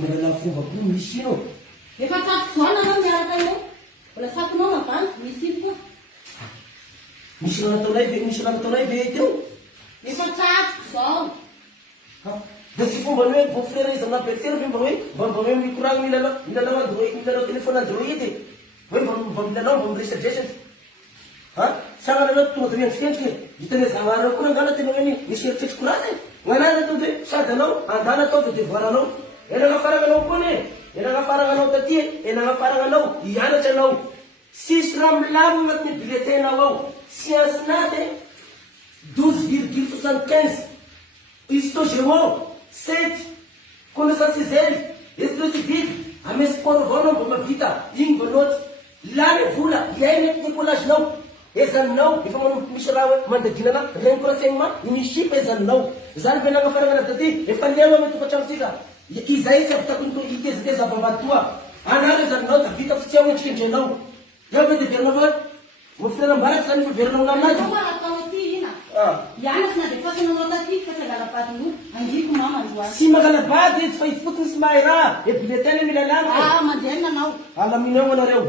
amelala fomba ko misy ino efa tafizoana anao miaraka inao mbola sakonao mavany misy ino koa misy raha nataonay ve misy raha nataonay ve teo efa tsako zao da tsy fomba ny hoe beau-frère izy amina belle-sœur ve mba hoe mikoragno milalao téléphone android hoe mba milalao mba miresadresatra sagnana anao tonga da miendrikendrika hitanay zagnareo koa angala tena hoe misy eritreritra korazy gnanazy atao hoe sady anao andala atao de devoir anao enagnafarana anao koa ne enagnafarana anao taty enagnafarana anao hianatra anao sisy raha milamina agnatin'ny bulletin ao science nat 12,75 histoire 7 connaissance zèle esprit civil ame sport avao anao mba mavita igny mba loatra lany vola iaina nikolazinao ezaninao efa misy raha hoe mandaginana regny renseignement imishipa ezaninao zany ve nagnafarana taty efa leo ame tokatragnosika izay sy avitako iteziteza bambatoa anary ezaninao da vita fa tsy ao endrikendrenao eo ve deverinao fa mofiranambaraky zany fiverinao nanazy atao aty ina ianatra na de fasananao taty fa tsy angala-patino andriko mama androany sy mangalabady izy fa izy fotony sy mahay raha e bulletin milalana mandehananao alamineo anareo